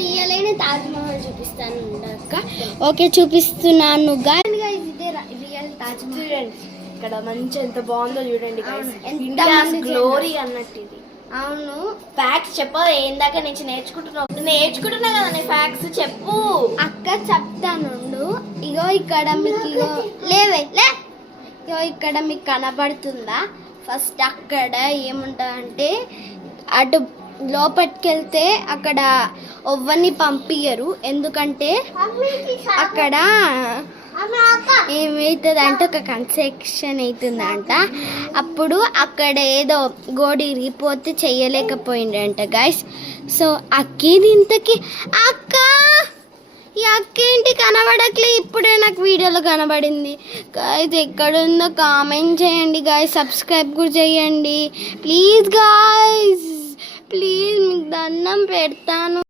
Real అయిన తాజ్ మహల్ చూపిస్తాను అక్క. ఓకే చూపిస్తున్నాను గాయస్, ఇదే రియల్ తాజ్ మహల్. చూడండి ఇక్కడ మంచి ఎంత బాగుందో చూడండి guys. ఎంత ఇండియాస్ గ్లోరీ అన్నట్టు ఇది. అవును ఫ్యాక్ట్స్ చెప్ప ఏందాక నుంచి నేర్చుకుంటున్నా కదా నీ ఫ్యాక్ట్స్ చెప్పు అక్క, చెప్తాను. ఇగో ఇక్కడ మీకు లేవే ఇగో ఇక్కడ మీకు కనబడుతుందా? ఫస్ట్ అక్కడ ఏముంటుందంటే అటు లోపలికి వెళ్తే అక్కడ ఎవ్వరిని పంపించరు. ఎందుకంటే అక్కడ ఏమవుతుంది అంటే ఒక కన్స్ట్రక్షన్ అవుతుందంట. అప్పుడు అక్కడ ఏదో గోడ ఇరిగిపోతే చెయ్యలేకపోయిందంట గైస్. సో అక్కేది ఇంతకి అక్క, ఈ అక్క ఏంటి కనబడట్లే? ఇప్పుడే నాకు వీడియోలో కనబడింది గైస్. ఎక్కడుందో కామెంట్ చేయండి గైస్, సబ్స్క్రైబ్ కూడా చేయండి ప్లీజ్ గైస్, ప్లీజ్ మీకు దండం పెడతాను.